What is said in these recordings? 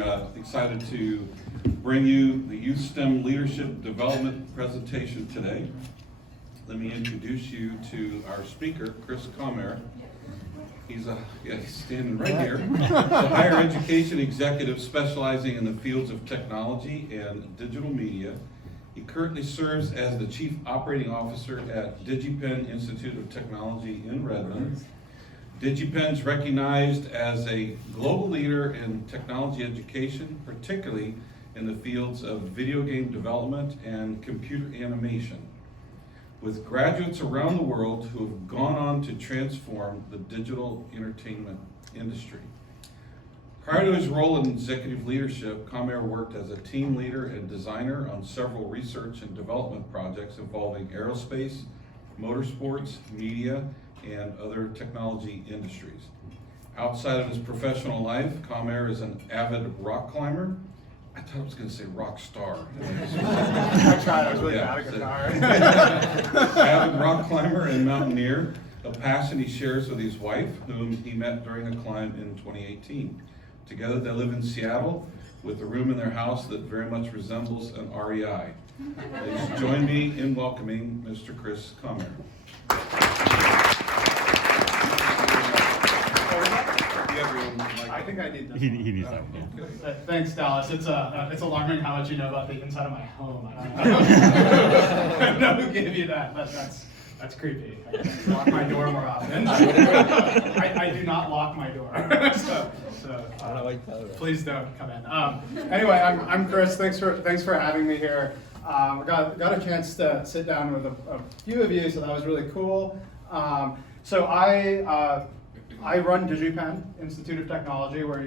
We're excited to bring you the Youth STEM Leadership Development presentation today. Let me introduce you to our speaker, Chris Comair. He's standing right here. He's a higher education executive specializing in the fields of technology and digital media. He currently serves as the Chief Operating Officer at DigiPen Institute of Technology in Redmond. DigiPen is recognized as a global leader in technology education, particularly in the fields of video game development and computer animation, with graduates around the world who have gone on to transform the digital entertainment industry. Prior to his role in executive leadership, Comair worked as a team leader and designer on several research and development projects involving aerospace, motorsports, media, and other technology industries. Outside of his professional life, Comair is an avid rock climber. I thought I was going to say rock star. I tried, I was really bad at guitar. Avid rock climber and mountaineer, a passion he shares with his wife, whom he met during a climb in 2018. Together they live in Seattle with a room in their house that very much resembles an REI. Please join me in welcoming Mr. Chris Comair. I think I need this. He needs that. Yeah. Thanks, Dallas. It's alarming how much you know about the inside of my home. I don't know who gave you that. That's creepy. I lock my door more often. I do not lock my door. Please don't come in. Anyway, I'm Chris. Thanks for having me here. Got a chance to sit down with a few of you, so that was really cool. So I run DigiPen, Institute of Technology, where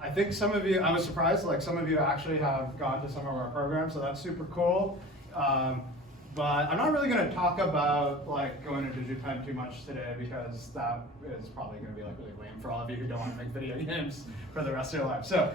I think some of you, I was surprised, like some of you actually have gone to some of our programs, so that's super cool. But I'm not really going to talk about like going to DigiPen too much today because that is probably going to be like really lame for all of you who don't want to make video games for the rest of your life. So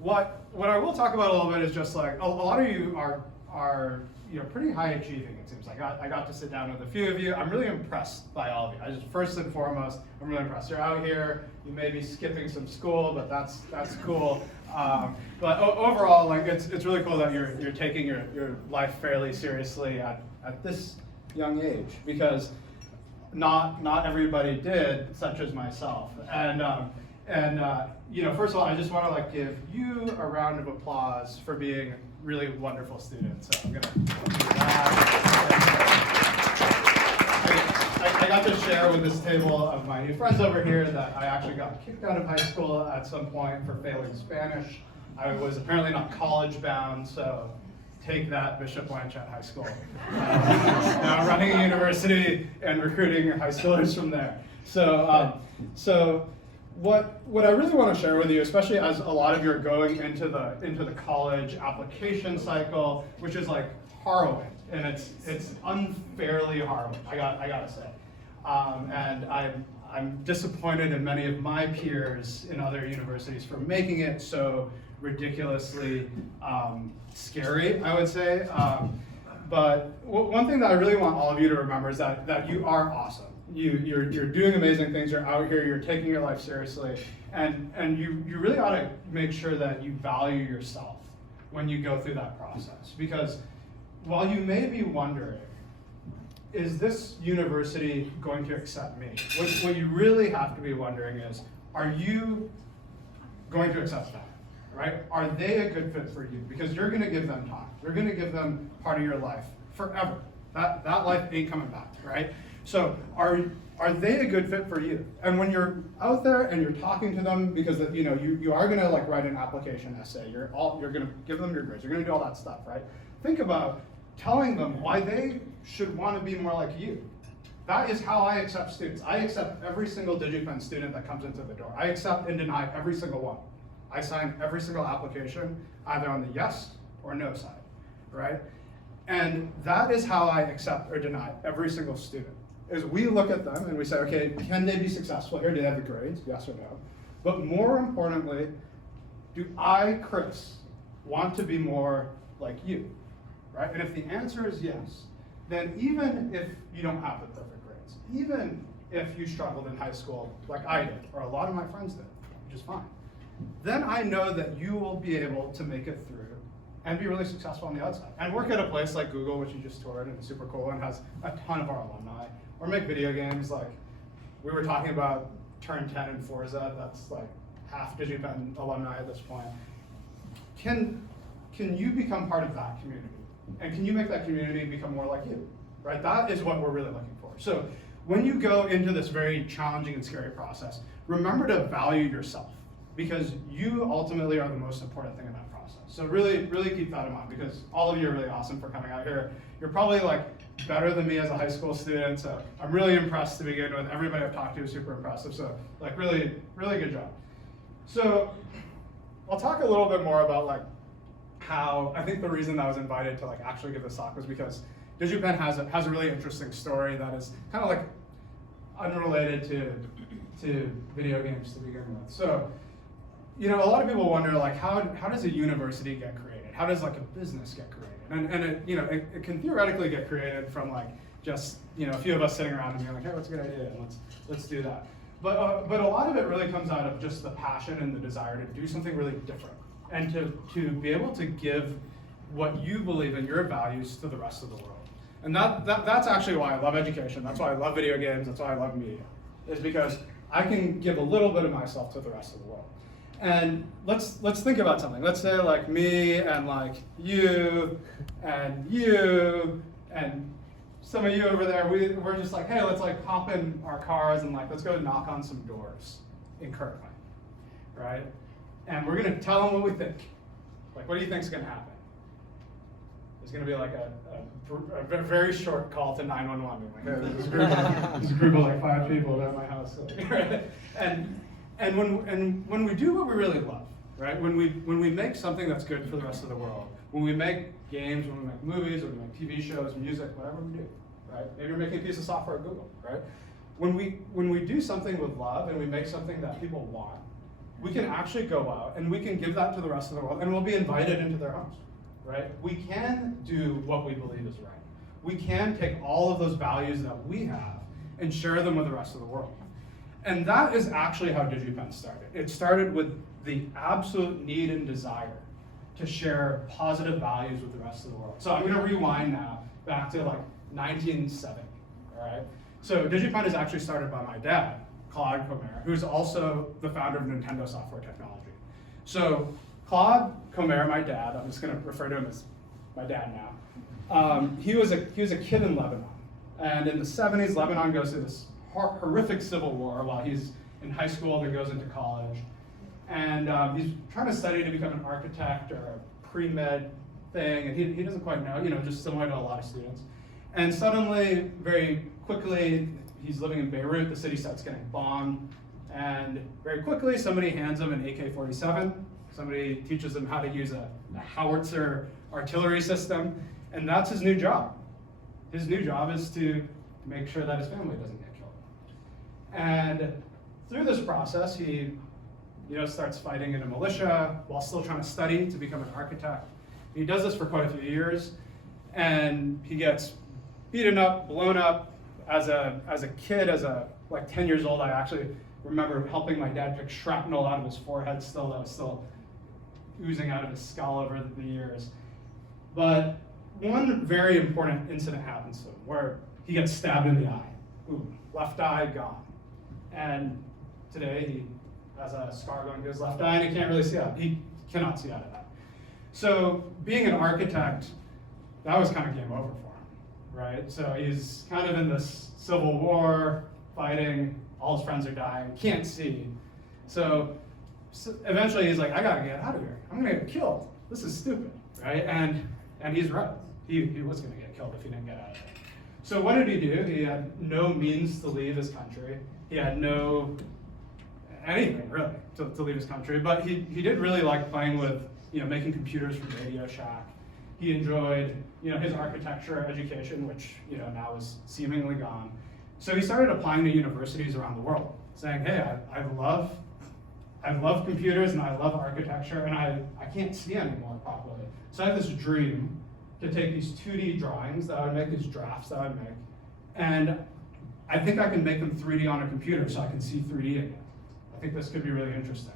what I will talk about a little bit is just like a lot of you are pretty high achieving, it seems like. I got to sit down with a few of you. I'm really impressed by all of you. First and foremost, I'm really impressed. You're out here, you may be skipping some school, but that's cool. But overall, like it's really cool that you're taking your life fairly seriously at this young age, because not everybody did, such as myself. And first of all, I just want to like give you a round of applause for being really wonderful students. So I'm gonna do that. I got to share with this table of my new friends over here that I actually got kicked out of high school at some point for failing Spanish. I was apparently not college bound, so take that, Bishop Blanchett High School. Now I'm running a university and recruiting high schoolers from there. So what I really want to share with you, especially as a lot of you are going into the college application cycle, which is like harrowing, and it's unfairly harrowing. I gotta say, and I'm disappointed in many of my peers in other universities for making it so ridiculously scary, I would say. But one thing that I really want all of you to remember is that you are awesome. You're doing amazing things. You're out here. You're taking your life seriously, and you really ought to make sure that you value yourself when you go through that process. Because while you may be wondering, is this university going to accept me? What you really have to be wondering is, are you going to accept them? Right? Are they a good fit for you? Because you're going to give them time. You're going to give them part of your life forever. That life ain't coming back, right? So are they a good fit for you? And when you're out there and you're talking to them, because you are going to like write an application essay, you're going to give them your grades, you're going to do all that stuff, right? Think about telling them why they should want to be more like you. That is how I accept students. I accept every single DigiPen student that comes into the door. I accept and deny every single one. I sign every single application, either on the yes or no side, right? And that is how I accept or deny every single student. Is we look at them and we say, okay, can they be successful here? Do they have the grades? Yes or no? But more importantly, do I, Chris, want to be more like you, right? And if the answer is yes, then even if you don't have the perfect grades, even if you struggled in high school like I did, or a lot of my friends did, which is fine, then I know that you will be able to make it through and be really successful on the outside. And work at a place like Google, which you just toured and is super cool and has a ton of our alumni. Or make video games like we were talking about Turn 10 and Forza, that's like half DigiPen alumni at this point. Can you become part of that community? And can you make that community become more like you? Right? That is what we're really looking for. So when you go into this very challenging and scary process, remember to value yourself, because you ultimately are the most important thing in that process. So really, really keep that in mind, because all of you are really awesome for coming out here. You're probably like better than me as a high school student, so I'm really impressed to begin with. Everybody I've talked to is super impressive, so like really, really good job. So I'll talk a little bit more about like how, I think the reason that I was invited to like actually give this talk was because DigiPen has a really interesting story that is kind of like unrelated to video games to begin with. So, you know, a lot of people wonder like how does a university get created? How does like a business get created? And it, you know, it can theoretically get created from like just, you know, a few of us sitting around and being like, hey, what's a good idea? And let's do that. But a lot of it really comes out of just the passion and the desire to do something really different and to be able to give what you believe in, your values, to the rest of the world. And that's actually why I love education. That's why I love video games. That's why I love media, is because I can give a little bit of myself to the rest of the world. And let's think about something. Let's say like me and like you and some of you over there, we're just like, hey, let's like hop in our cars and like, let's go knock on some doors in Kirkland, right? And we're gonna tell them what we think. Like, what do you think's gonna happen? There's gonna be like a very short call to 911. Like, hey, there's a group of like 5 people at my house. And when we do what we really love, right? When we make something that's good for the rest of the world, when we make games, when we make movies, when we make TV shows, music, whatever we do, right? Maybe you're making a piece of software at Google, right? When we do something with love and we make something that people want, we can actually go out and we can give that to the rest of the world, and we'll be invited into their homes, right? We can do what we believe is right. We can take all of those values that we have and share them with the rest of the world. And that is actually how DigiPen started. It started with the absolute need and desire to share positive values with the rest of the world. So I'm gonna rewind now back to like 1970, all right? So DigiPen is actually started by my dad, Chris Comair, who's also the founder of Nintendo Software Technology. So Chris Comair, my dad, I'm just gonna refer to him as my dad now. He was a kid in Lebanon. And in the 70s, Lebanon goes through this horrific civil war while he's in high school, then goes into college. And he's trying to study to become an architect or a pre-med thing, and he doesn't quite know, you know, just similar to a lot of students. And suddenly, very quickly, he's living in Beirut, the city starts getting bombed, and very quickly somebody hands him an AK-47, somebody teaches him how to use a howitzer artillery system, and that's his new job. His new job is to make sure that his family doesn't get killed. And through this process, he starts fighting in a militia while still trying to study to become an architect. He does this for quite a few years, and he gets beaten up, blown up. As a kid, like 10 years old, I actually remember helping my dad pick shrapnel out of his forehead that was still oozing out of his skull over the years. But one very important incident happens to him where he gets stabbed in the eye. Boom, left eye gone. And today he has a scar going to his left eye and he can't really see out. He cannot see out of that. So being an architect, that was kind of game over for him, right? So he's kind of in this civil war, fighting, all his friends are dying, can't see. So eventually he's like, I gotta get out of here. I'm gonna get killed. This is stupid, right? And he's right. He was gonna get killed if he didn't get out of there. So what did he do? He had no means to leave his country. He had no anything really to leave his country, but he did really like playing with, making computers from Radio Shack. He enjoyed, his architecture education, which, now is seemingly gone. So he started applying to universities around the world, saying, hey, I love computers and I love architecture and I can't see anymore properly. So I have this dream to take these 2D drawings that I would make, these drafts that I would make, and I think I can make them 3D on a computer so I can see 3D again. I think this could be really interesting.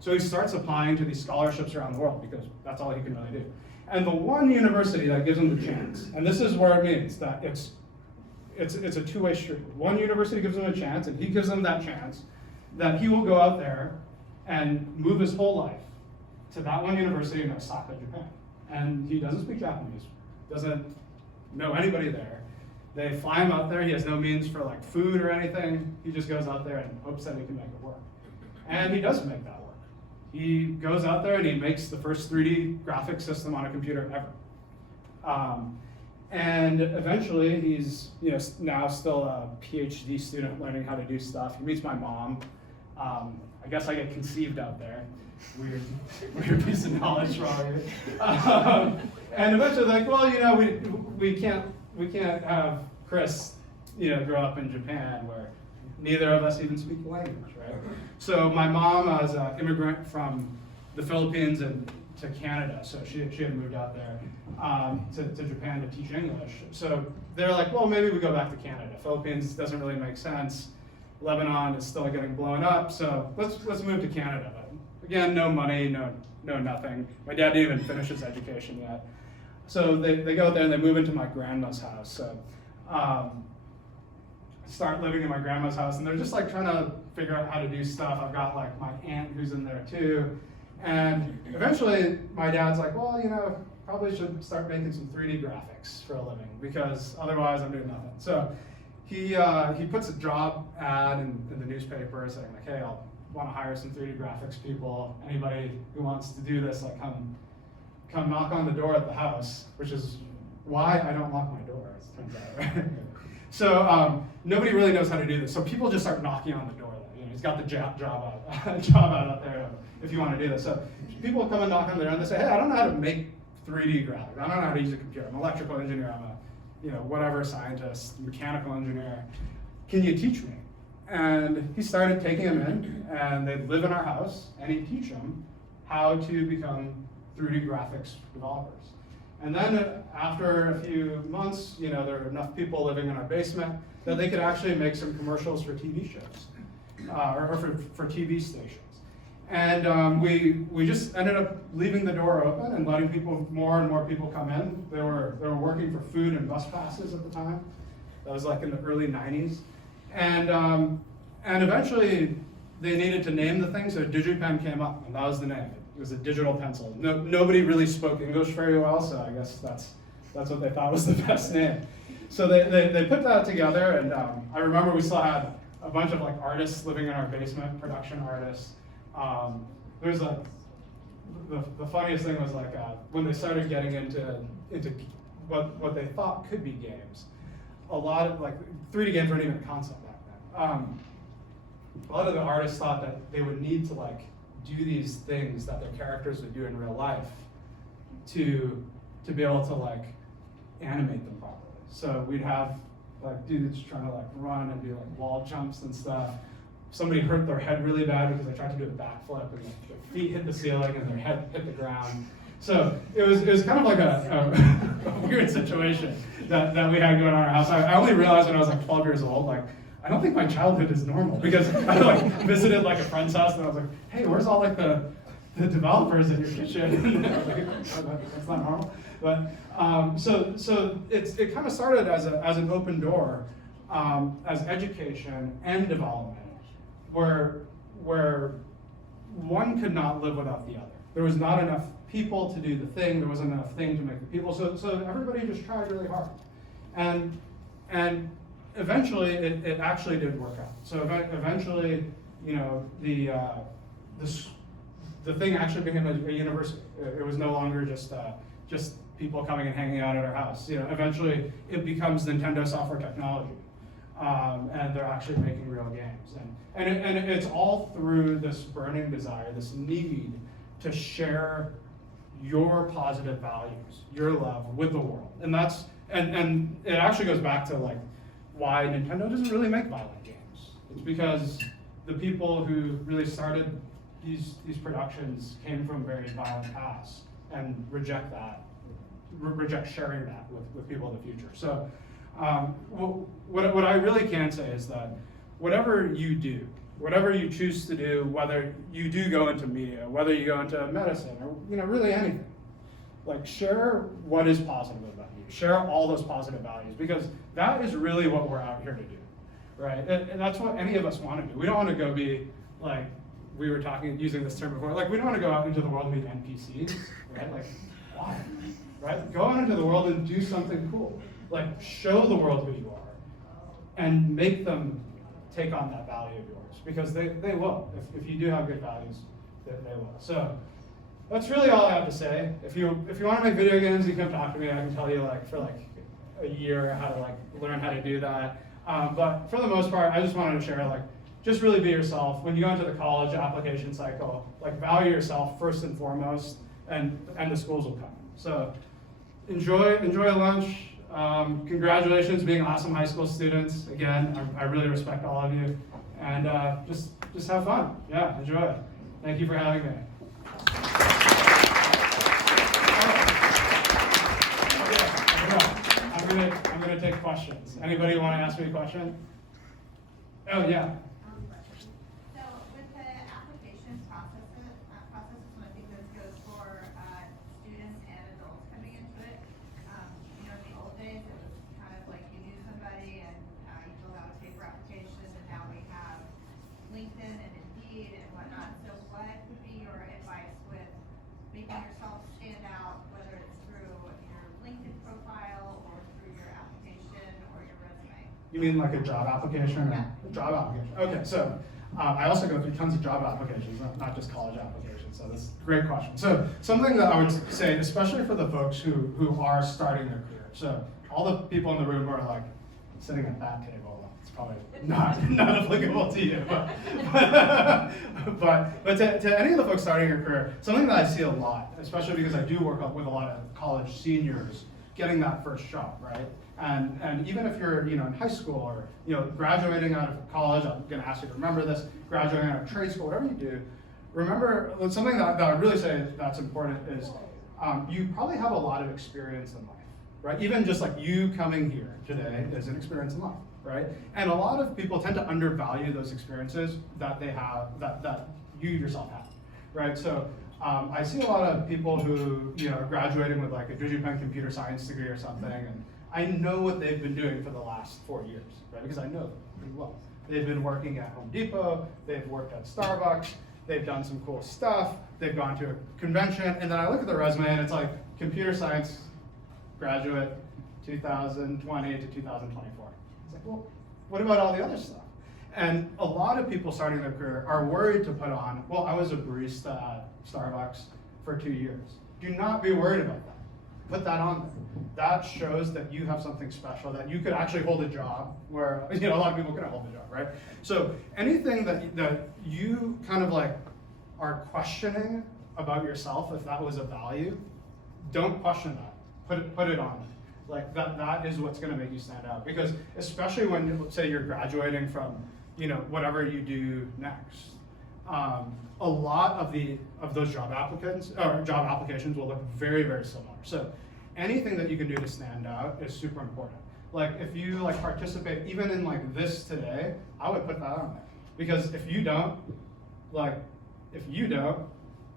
So he starts applying to these scholarships around the world because that's all he can really do. And the one university that gives him the chance, and this is where it means that it's a two-way street. One university gives him a chance, and he gives him that chance, that he will go out there and move his whole life to that one university in Osaka, Japan. And he doesn't speak Japanese, doesn't know anybody there. They fly him out there, he has no means for like food or anything. He just goes out there and hopes that he can make it work. And he does make that work. He goes out there and he makes the first 3D graphic system on a computer ever. And eventually he's now still a PhD student learning how to do stuff. He meets my mom. I guess I get conceived out there. Weird piece of knowledge wrong. And eventually like, well, we can't have Chris, grow up in Japan where neither of us even speak the language, right? So my mom was an immigrant from the Philippines and to Canada, so she had moved out there to Japan to teach English. So they're like, well, maybe we go back to Canada. Philippines doesn't really make sense. Lebanon is still getting blown up, so let's move to Canada. But again, no money, no nothing. My dad didn't even finish his education yet. So they go there and they move into my grandma's house. So start living in my grandma's house, and they're just like trying to figure out how to do stuff. I've got like my aunt who's in there too. And eventually my dad's like, well, probably should start making some 3D graphics for a living because otherwise I'm doing nothing. So he puts a job ad in the newspaper saying like, hey, I want to hire some 3D graphics people. Anybody who wants to do this, like come knock on the door at the house, which is why I don't lock my door, as it turns out, right? So nobody really knows how to do this. So people just start knocking on the door. He's got the job out there if you want to do this. So people come and knock on the door and they say, hey, I don't know how to make 3D graphics. I don't know how to use a computer. I'm an electrical engineer. I'm a whatever scientist, mechanical engineer. Can you teach me? And he started taking them in, and they'd live in our house, and he'd teach them how to become 3D graphics developers. And then after a few months, there were enough people living in our basement that they could actually make some commercials for TV shows, or for TV stations. And we just ended up leaving the door open and letting more and more people come in. They were working for food and bus passes at the time. That was like in the early 90s. And eventually they needed to name the thing, so DigiPen came up, and that was the name. It was a digital pencil. Nobody really spoke English very well, so I guess that's what they thought was the best name. So they put that together, and I remember we still had a bunch of like artists living in our basement, production artists. There's the funniest thing was like when they started getting into what they thought could be games. A lot of like 3D games weren't even a concept back then. A lot of the artists thought that they would need to like do these things that their characters would do in real life to be able to like animate them properly. So we'd have like dudes trying to like run and do like wall jumps and stuff. Somebody hurt their head really bad because they tried to do a backflip and their feet hit the ceiling and their head hit the ground. So it was kind of like a weird situation that we had going on in our house. I only realized when I was like 12 years old, like, I don't think my childhood is normal because I like visited like a friend's house and I was like, hey, where's all like the developers in your kitchen? I was like, oh, that's not normal. But so it kind of started as an open door, as education and development, where one could not live without the other. There was not enough people to do the thing. There wasn't enough thing to make the people. So everybody just tried really hard, and eventually it actually did work out. So eventually, the thing actually became a university. It was no longer just people coming and hanging out at our house. Eventually it becomes Nintendo Software Technology, and they're actually making real games. And it's all through this burning desire, this need to share your positive values, your love with the world. And it actually goes back to like why Nintendo doesn't really make violent games. It's because the people who really started these productions came from very violent pasts and reject sharing that with people in the future. So what I really can say is that whatever you do, whatever you choose to do, whether you do go into media, whether you go into medicine, or really anything, like share what is positive about you. Share all those positive values, because that is really what we're out here to do, right? And that's what any of us want to do. We don't want to go be like, we were using this term before, like we don't want to go out into the world and be NPCs, right? Like, why? Right? Go out into the world and do something cool. Like, show the world who you are, and make them take on that value of yours, because they will. If you do have good values, they will. So that's really all I have to say. If you want to make video games, you come talk to me. I can tell you for a year how to learn how to do that. But for the most part, I just wanted to share just really be yourself. When you go into the college application cycle, value yourself first and foremost, and the schools will come. So enjoy lunch. Congratulations being awesome high school students. Again, I really respect all of you. And just have fun. Yeah, enjoy. Thank you for having me. I'm gonna take questions. Anybody want to ask me a question? Oh yeah. So with the application processes, and I think this goes for students and adults coming into it. In the old days, it was kind of like you knew somebody and you filled out a paper application, and now we have LinkedIn and Indeed and whatnot. So what would be your advice with making yourself stand out, whether it's through your LinkedIn profile or through your application or your resume? You mean like a job application? Yeah. A job application. Okay, so I also go through tons of job applications, not just college applications. So that's a great question. So something that I would say, especially for the folks who are starting their career. So all the people in the room who are sitting at that table, it's probably not applicable to you. But to any of the folks starting your career, something that I see a lot, especially because I do work with a lot of college seniors, getting that first job, right? And even if you're in high school or graduating out of college, I'm going to ask you to remember this, graduating out of trade school, whatever you do, remember something that I would really say that's important is you probably have a lot of experience in life, right? Even just you coming here today is an experience in life, right? And a lot of people tend to undervalue those experiences that they have, that you yourself have, right? So I see a lot of people who are graduating with a DigiPen computer science degree or something, and I know what they've been doing for the last 4 years, right? Because I know them pretty well. They've been working at Home Depot, they've worked at Starbucks, they've done some cool stuff, they've gone to a convention, and then I look at their resume and it's computer science graduate 2020 to 2024. It's well, what about all the other stuff? And a lot of people starting their career are worried to put on, well, I was a barista at Starbucks for 2 years. Do not be worried about that. Put that on there. That shows that you have something special, that you could actually hold a job where a lot of people couldn't hold a job, right? So anything that you kind of are questioning about yourself, if that was a value, don't question that. Put it on there. That is what's going to make you stand out. Because especially when, let's say, you're graduating from whatever you do next. A lot of those job applications will look very, very similar. So anything that you can do to stand out is super important. If you participate even in this today, I would put that on there. Because if you don't,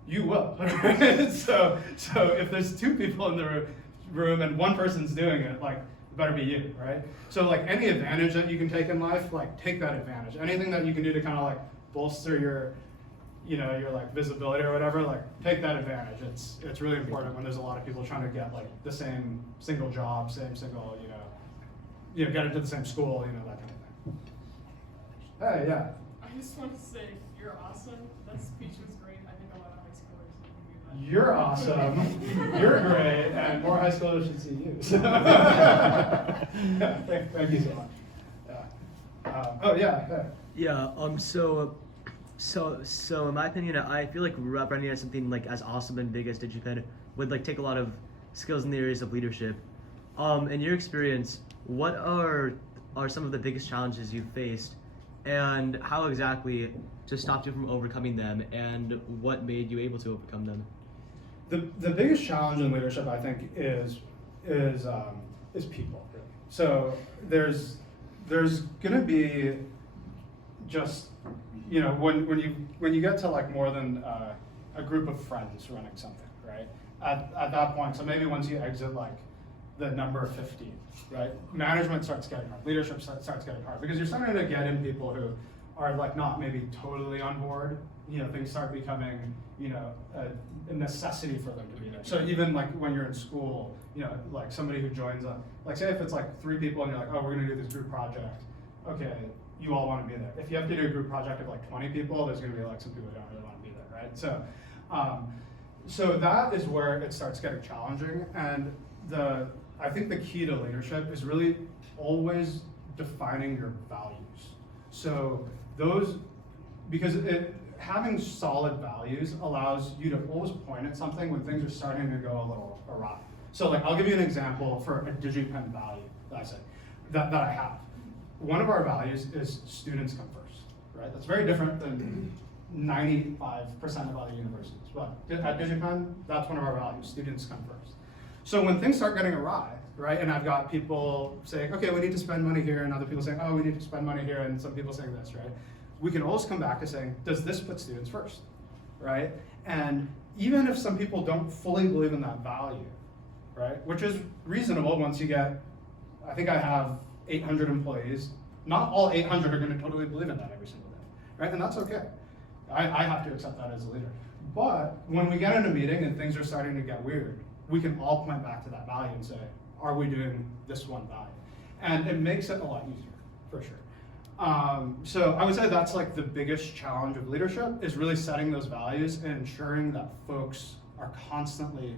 you will. So if there's 2 people in the room and one person's doing it, it better be you, right? So any advantage that you can take in life, take that advantage. Anything that you can do to kind of bolster your visibility or whatever, take that advantage. It's really important when there's a lot of people trying to get the same single job, get into the same school, that kind of thing. Hey, yeah. I just want to say you're awesome. That speech was great. I think a lot of high schoolers need to do that. You're awesome. You're great, and more high schoolers should see you. So. Thank you so much. Yeah. Oh yeah. Yeah. So in my opinion, I feel like running at something as awesome and big as DigiPen would take a lot of skills in the areas of leadership. In your experience, what are some of the biggest challenges you've faced, and how exactly to stop you from overcoming them, and what made you able to overcome them? The biggest challenge in leadership, I think, is people. Really. So there's going to be just you know, when you get to like more than a group of friends running something, right? At that point, so maybe once you exit like the number of 15, right? Management starts getting hard, leadership starts getting hard, because you're starting to get in people who are like not maybe totally on board. You know, things start becoming, you know, a necessity for them to be there. So even like when you're in school, you know, like somebody who joins like say if it's like 3 people and you're like, oh, we're gonna do this group project. Okay, you all wanna be there. If you have to do a group project of like 20 people, there's gonna be like some people who don't really wanna be there, right? So, so that is where it starts getting challenging. And I think the key to leadership is really always defining your values. So because having solid values allows you to always point at something when things are starting to go a little awry. So like, I'll give you an example for a DigiPen value that I have. One of our values is students come first, right? That's very different than 95% of other universities. But at DigiPen, that's one of our values, students come first. So when things start getting awry, right, and I've got people saying, okay, we need to spend money here, and other people saying, oh, we need to spend money here, and some people saying this, right? We can always come back to saying, does this put students first, right? And even if some people don't fully believe in that value, right, which is reasonable once you get, I think I have 800 employees, not all 800 are gonna totally believe in that every single day, right? And that's okay. I have to accept that as a leader. But when we get in a meeting and things are starting to get weird, we can all point back to that value and say, are we doing this one value? And it makes it a lot easier, for sure. So I would say that's like the biggest challenge of leadership, is really setting those values and ensuring that folks are constantly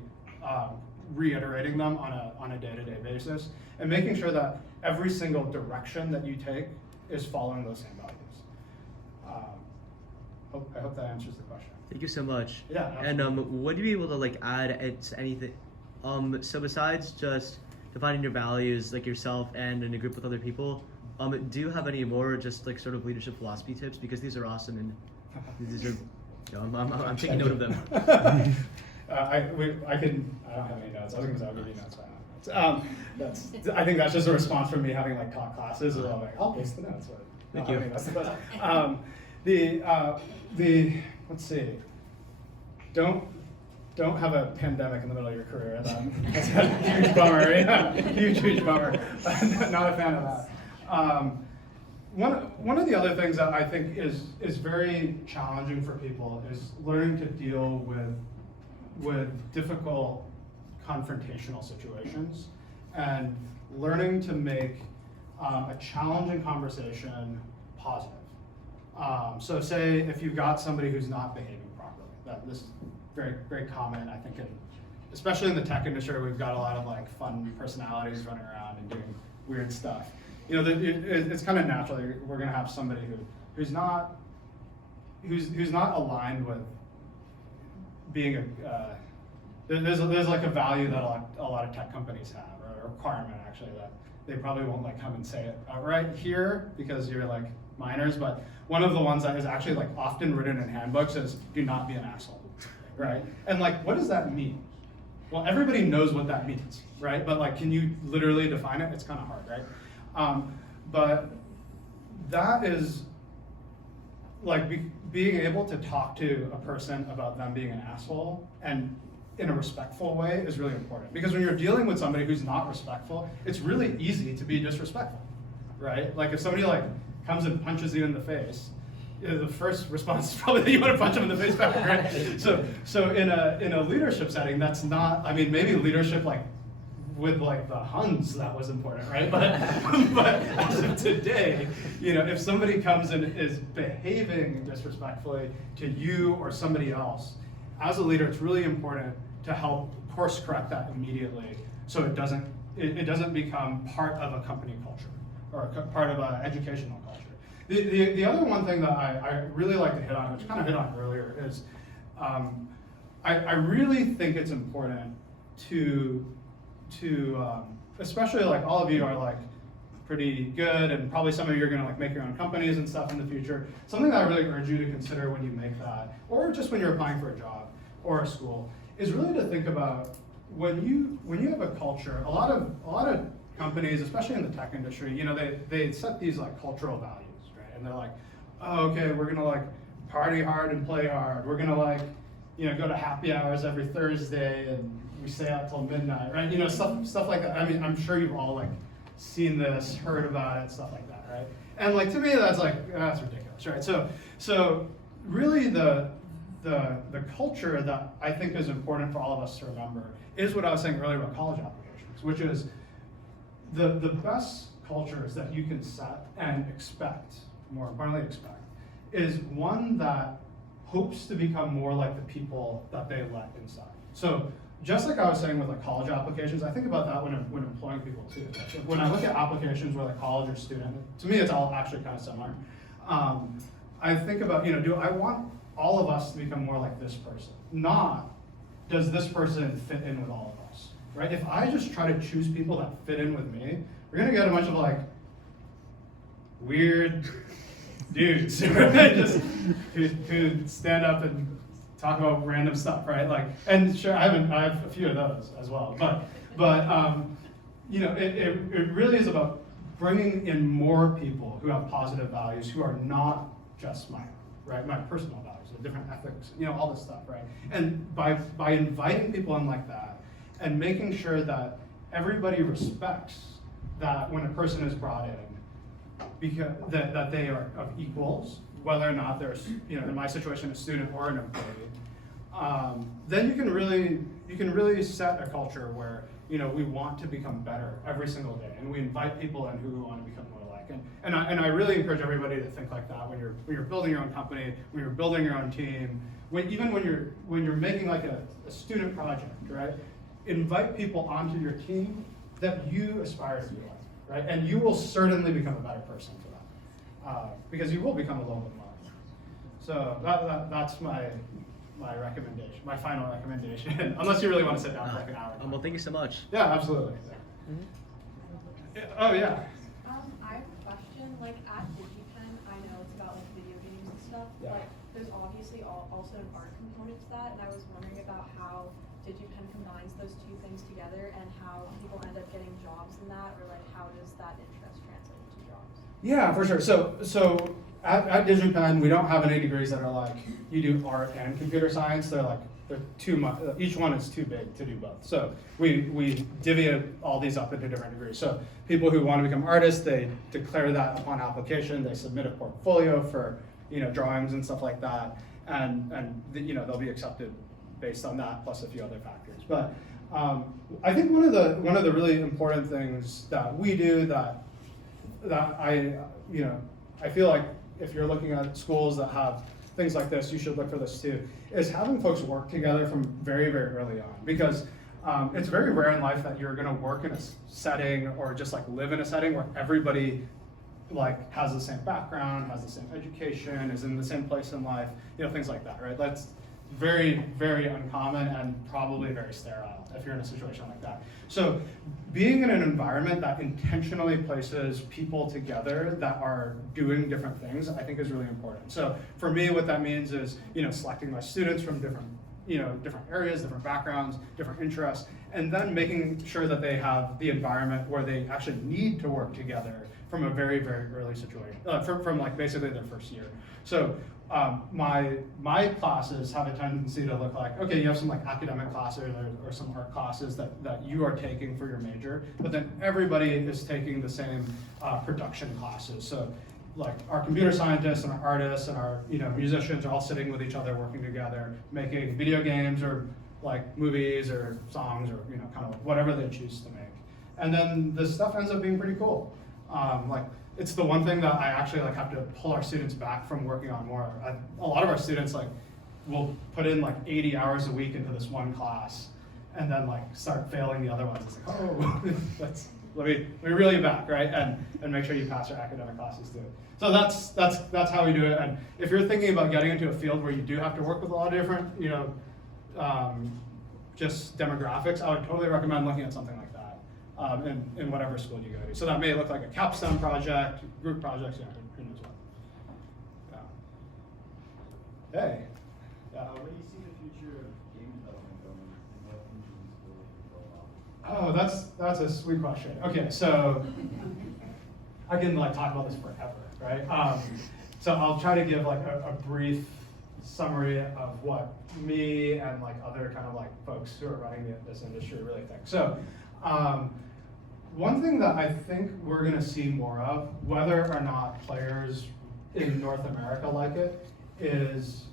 reiterating them on a day-to-day basis, and making sure that every single direction that you take is following those same values. I hope that answers the question. Thank you so much. Yeah, And would you be able to like add to anything? So besides just defining your values, like yourself and in a group with other people, do you have any more just like sort of leadership philosophy tips? Because these are awesome, and these are, you know, I'm taking note of them. I don't have any notes. I was gonna say I'll give you notes. I think that's just a response from me having like taught classes. I'm like, I'll post the notes. But Thank no, you. I mean, that's let's see. Don't have a pandemic in the middle of your career. That's a huge bummer. Yeah, huge bummer. Not a fan of that. One of the other things that I think is very challenging for people is learning to deal with difficult confrontational situations, and learning to make a challenging conversation positive. So say if you've got somebody who's not behaving properly, this is very, very common, I think, especially in the tech industry, we've got a lot of like fun personalities running around and doing weird stuff. You know, it's kind of natural. We're gonna have somebody who's not aligned with being there's like a value that a lot of tech companies have, or a requirement actually, that they probably won't like come and say it outright here because you're like minors, but one of the ones that is actually like often written in handbooks is do not be an asshole, right? And like, what does that mean? Well, everybody knows what that means, right? But like, can you literally define it? It's kind of hard, right? But that is like being able to talk to a person about them being an asshole and in a respectful way is really important, because when you're dealing with somebody who's not respectful, it's really easy to be disrespectful, right? Like if somebody like comes and punches you in the face, the first response is probably that you want to punch them in the face back, right? So in a leadership setting, that's not, I mean, maybe leadership like with like the Huns, that was important, right? But as of today, you know, if somebody comes and is behaving disrespectfully to you or somebody else, as a leader, it's really important to help course correct that immediately, so it doesn't become part of a company culture or part of an educational culture. The other one thing that I really like to hit on, which kind of hit on earlier, is I really think it's important to especially like all of you are like pretty good, and probably some of you are gonna like make your own companies and stuff in the future. Something that I really urge you to consider when you make that, or just when you're applying for a job or a school, is really to think about when you have a culture. A lot of companies, especially in the tech industry, you know, they set these like cultural values, right? And they're like, oh, okay, we're gonna like party hard and play hard. We're gonna like, go to happy hours every Thursday and we stay out till midnight, right? Stuff like that. I mean, I'm sure you've all like seen this, heard about it, stuff like that, right? And like to me, that's like, that's ridiculous, right? So really the culture that I think is important for all of us to remember is what I was saying earlier about college applications, which is the best cultures that you can set and expect, more importantly expect, is one that hopes to become more like the people that they let inside. So just like I was saying with like college applications, I think about that when employing people too. When I look at applications where like college or student, to me it's all actually kind of similar. I think about, do I want all of us to become more like this person? Not, does this person fit in with all of us, right? If I just try to choose people that fit in with me, we're gonna get a bunch of like weird dudes just who stand up and talk about random stuff, right? Like, and sure, I have a few of those as well, but it really is about bringing in more people who have positive values, who are not just my own, right? My personal values, the different ethics, all this stuff, right? And by inviting people in like that and making sure that everybody respects that when a person is brought in, because that they are of equals, whether or not there's, in my situation, a student or an employee, then you can really set a culture where, we want to become better every single day, and we invite people in who we want to become more like. And I really encourage everybody to think like that when you're building your own company, when you're building your own team, even when you're making like a student project, right? Invite people onto your team that you aspire to be like. Right? And you will certainly become a better person for that, because you will become a little bit more. So that's my recommendation, my final recommendation, unless you really want to sit down for like an hour. Well, thank you so much. Yeah, absolutely. Oh yeah. I have a question. Like at DigiPen, I know it's about like video games and stuff, Yeah. but there's obviously also an art component to that, and I was wondering about how DigiPen combines those two things together and how people end up getting jobs in that, or like how does that interest translate into jobs? Yeah, for sure. So at DigiPen, we don't have any degrees that are like you do art and computer science. They're too much. Each one is too big to do both. So we divvy all these up into different degrees. So people who want to become artists, they declare that upon application. They submit a portfolio for drawings and stuff like that, and they'll be accepted based on that, plus a few other factors. But I think one of the really important things that we do that I feel like if you're looking at schools that have things like this, you should look for this too, is having folks work together from very, very early on. Because it's very rare in life that you're gonna work in a setting or just like live in a setting where everybody like has the same background, has the same education, is in the same place in life, things like that, right? That's very, very uncommon and probably very sterile if you're in a situation like that. So being in an environment that intentionally places people together that are doing different things, I think is really important. So for me, what that means is, selecting my students from different areas, different backgrounds, different interests, and then making sure that they have the environment where they actually need to work together from a very, very early situation, from like basically their first year. So my classes have a tendency to look like, okay, you have some like academic classes or some art classes that you are taking for your major, but then everybody is taking the same production classes. So like our computer scientists and our artists and our musicians are all sitting with each other, working together, making video games or like movies or songs or kind of whatever they choose to make. And then the stuff ends up being pretty cool. It's the one thing that I actually have to pull our students back from working on more. A lot of our students will put in 80 hours a week into this one class and then start failing the other ones. It's like, oh, let me reel you back, right? And make sure you pass your academic classes too. So that's how we do it. And if you're thinking about getting into a field where you do have to work with a lot of different, just demographics, I would totally recommend looking at something like that. In whatever school you go to. So that may look like a capstone project, group projects, who knows what. Yeah. Hey. Where do you see the future of game development going, and what functions will it go off? Oh, that's a sweet question. Okay, so I can talk about this forever, right? So I'll try to give like a brief summary of what me and like other kind of like folks who are running this industry really think. So one thing that I think we're gonna see more of, whether or not players in North America like it, is,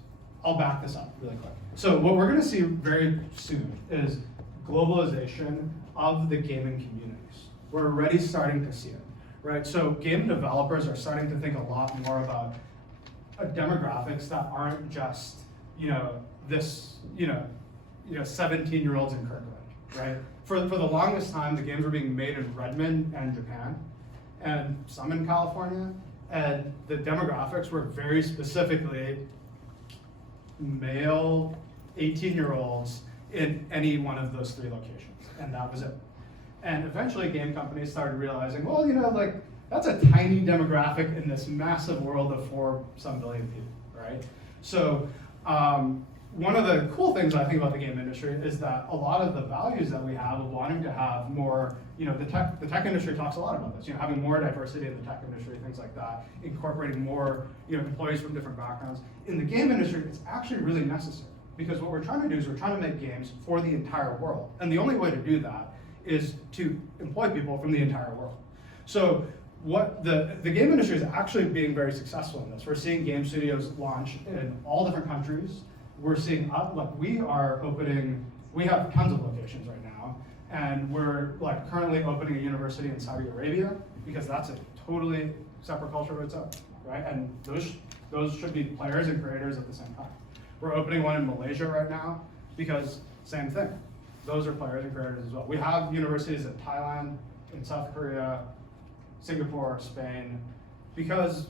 I'll back this up really quick. So what we're gonna see very soon is globalization of the gaming communities. We're already starting to see it, right? So game developers are starting to think a lot more about demographics that aren't just, this, 17-year-olds in Kirkland, right? For the longest time, the games were being made in Redmond and Japan, and some in California, and the demographics were very specifically male 18-year-olds in any one of those 3 locations, and that was it. And eventually game companies started realizing, well, that's a tiny demographic in this massive world of 4-some billion people, right? So one of the cool things I think about the game industry is that a lot of the values that we have of wanting to have more, the tech industry talks a lot about this, having more diversity in the tech industry, things like that, incorporating more, employees from different backgrounds. In the game industry, it's actually really necessary, because what we're trying to do is we're trying to make games for the entire world. And the only way to do that is to employ people from the entire world. So what the game industry is actually being very successful in this. We're seeing game studios launch in all different countries. We're seeing, we have tons of locations right now, and we're currently opening a university in Saudi Arabia, because that's a totally separate culture of its own, right? And those should be players and creators at the same time. We're opening one in Malaysia right now, because same thing. Those are players and creators as well. We have universities in Thailand, in South Korea, Singapore, Spain, because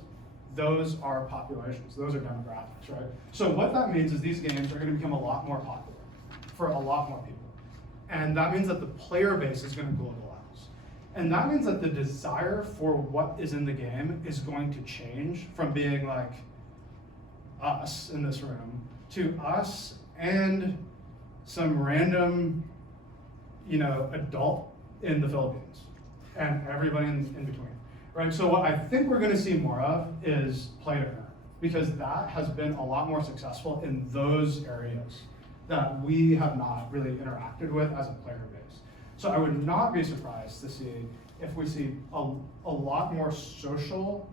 those are populations, those are demographics, right? So what that means is these games are gonna become a lot more popular for a lot more people. And that means that the player base is gonna globalize. And that means that the desire for what is in the game is going to change from being like us in this room to us and some random, adult in the Philippines, and everybody in between, right? So what I think we're gonna see more of is play to earn, because that has been a lot more successful in those areas that we have not really interacted with as a player base. So I would not be surprised to see if we see a lot more social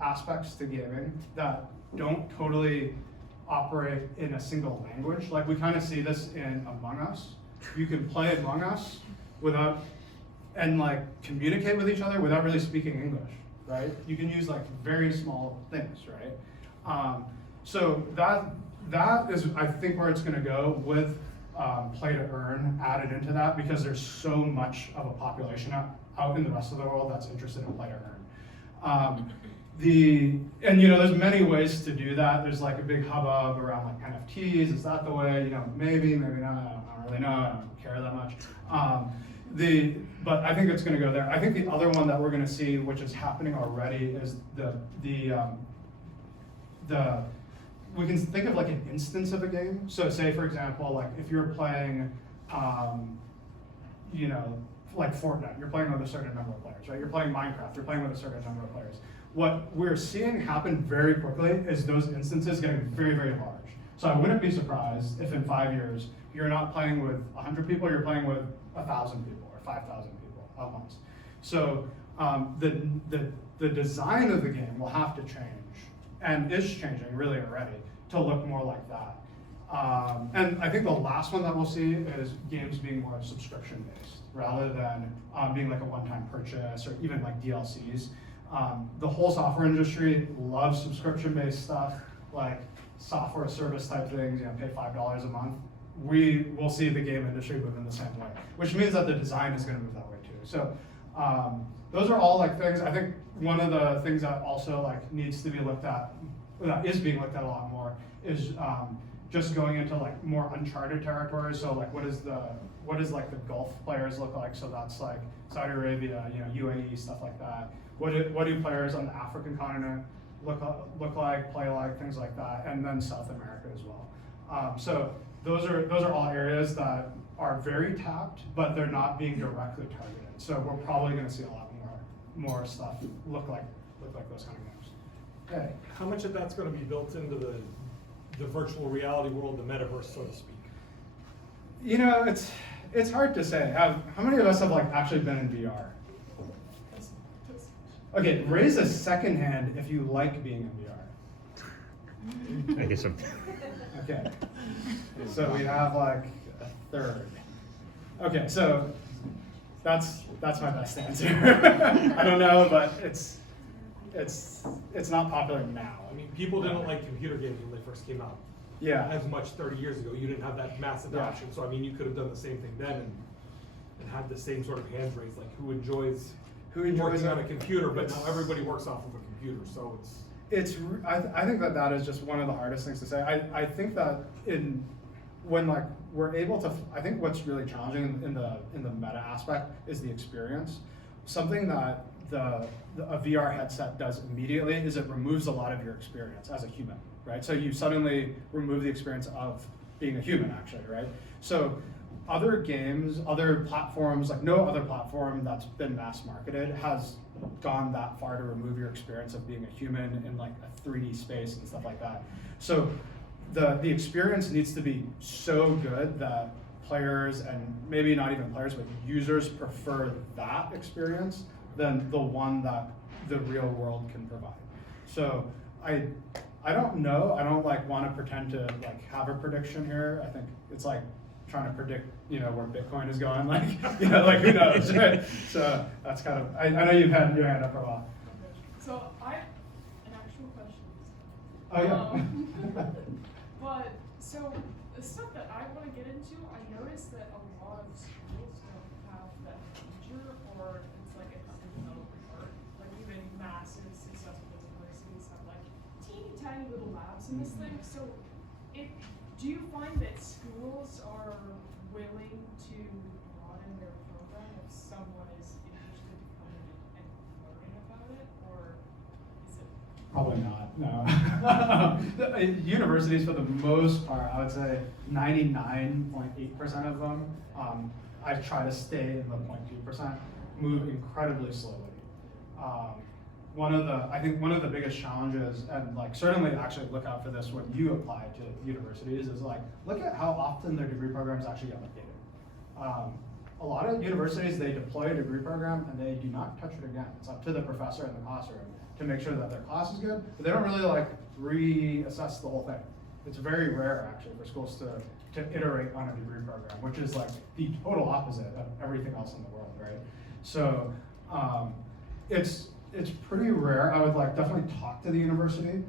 aspects to gaming that don't totally operate in a single language. Like we kind of see this in Among Us. You can play Among Us and communicate with each other without really speaking English, right? You can use very small things, right? So that is, I think, where it's gonna go with play to earn added into that, because there's so much of a population out in the rest of the world that's interested in play to earn. There's many ways to do that. There's a big hubbub around NFTs. Is that the way? Maybe not. I don't really know. I don't care that much. But I think it's going to go there. I think the other one that we're going to see, which is happening already, is we can think of an instance of a game. So say, for example, if you're playing, Fortnite, you're playing with a certain number of players, right? You're playing Minecraft, you're playing with a certain number of players. What we're seeing happen very quickly is those instances getting very, very large. So I wouldn't be surprised if in 5 years, you're not playing with 100 people, you're playing with 1,000 people or 5,000 people at once. So the design of the game will have to change, and is changing really already, to look more like that. And I think the last one that we'll see is games being more subscription-based, rather than being a one-time purchase or even DLCs. The whole software industry loves subscription-based stuff, like software service type things, pay $5 a month. We will see the game industry move in the same way, which means that the design is gonna move that way too. So those are all things. I think one of the things that also needs to be looked at, that is being looked at a lot more, is just going into more uncharted territories. So what does the Gulf players look like? So that's Saudi Arabia, UAE, stuff like that. What do players on the African continent look like, play like, things like that, and then South America as well. So those are all areas that are very tapped, but they're not being directly targeted. So we're probably going to see a lot more stuff look like those kind of games. Hey. How much of that's going to be built into the virtual reality world, the metaverse, so to speak? You know, it's hard to say. How many of us have like actually been in VR? Okay, raise a second hand if you like being in VR. I guess I'm. Okay, so we have like a third. Okay, so that's my best answer. I don't know, but it's not popular now. I mean, people didn't like computer games when they first came out. Yeah. As much 30 years ago, you didn't have that mass adoption. So I mean, you could have done the same thing then and had the same sort of hands raised, like who enjoys working on a computer, but now everybody works off of a computer, so I think that is just one of the hardest things to say. I think that when like we're able to, I think what's really challenging in the meta aspect is the experience. Something that a VR headset does immediately is it removes a lot of your experience as a human, right? So you suddenly remove the experience of being a human, actually, right? So other games, other platforms, like no other platform that's been mass marketed has gone that far to remove your experience of being a human in like a 3D space and stuff like that. So the experience needs to be so good that players, and maybe not even players, but users prefer that experience than the one that the real world can provide. So I don't know. I don't like want to pretend to like have a prediction here. I think it's like trying to predict, where Bitcoin is going. Like, like who knows, right? So that's kind of. I know you've had your hand up for a while. So an actual question. Oh yeah. But so the stuff that I want to get into, I noticed that a lot of schools don't have that feature, or it's like a underdeveloped part. Like even massive successful universities have like teeny tiny little labs in this thing. So do you find that schools are willing to broaden their program if someone is interested in coming and learning about it, or is it? Probably not, no. Universities, for the most part, I would say 99.8% of them, I try to stay in the 0.2%, move incredibly slowly. I think one of the biggest challenges, and like certainly actually look out for this when you apply to universities, is like, look at how often their degree programs actually get updated. A lot of universities, they deploy a degree program and they do not touch it again. It's up to the professor in the classroom to make sure that their class is good, but they don't really like reassess the whole thing. It's very rare actually for schools to iterate on a degree program, which is like the total opposite of everything else in the world, right? So it's pretty rare. I would like definitely talk to the university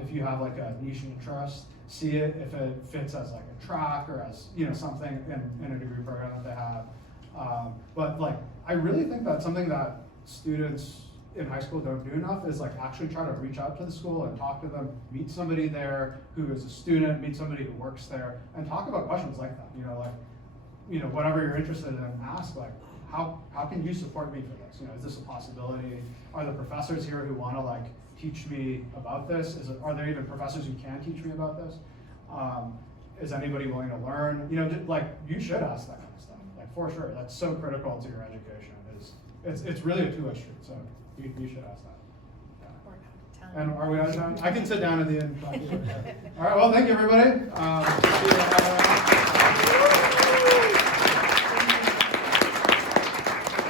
if you have like a niche interest, see it if it fits as like a track or as something in a degree program that they have. But like I really think that something that students in high school don't do enough is like actually try to reach out to the school and talk to them, meet somebody there who is a student, meet somebody who works there, and talk about questions like that. Whatever you're interested in, ask like, how can you support me for this? Is this a possibility? Are the professors here who want to like teach me about this? Are there even professors who can teach me about this? Is anybody willing to learn? Like you should ask that kind of stuff. Like for sure, that's so critical to your education. It's really a two-way street. So you should ask that. Yeah. And are we out of time? I can sit down at the end. All right. Well, thank you, everybody.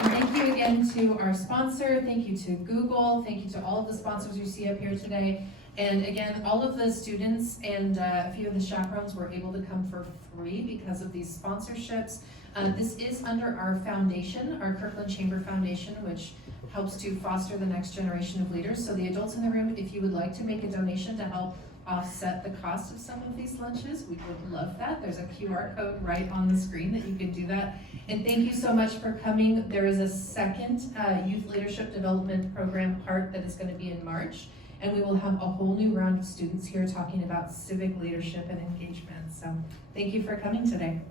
Thank you again to our sponsor. Thank you to Google. Thank you to all of the sponsors you see up here today. And again, all of the students and a few of the chaperones were able to come for free because of these sponsorships. This is under our foundation, our Kirkland Chamber Foundation, which helps to foster the next generation of leaders. So the adults in the room, if you would like to make a donation to help offset the cost of some of these lunches, we would love that. There's a QR code right on the screen that you can do that. And thank you so much for coming. There is a second Youth Leadership Development Program part that is going to be in March. And we will have a whole new round of students here talking about civic leadership and engagement. So thank you for coming today.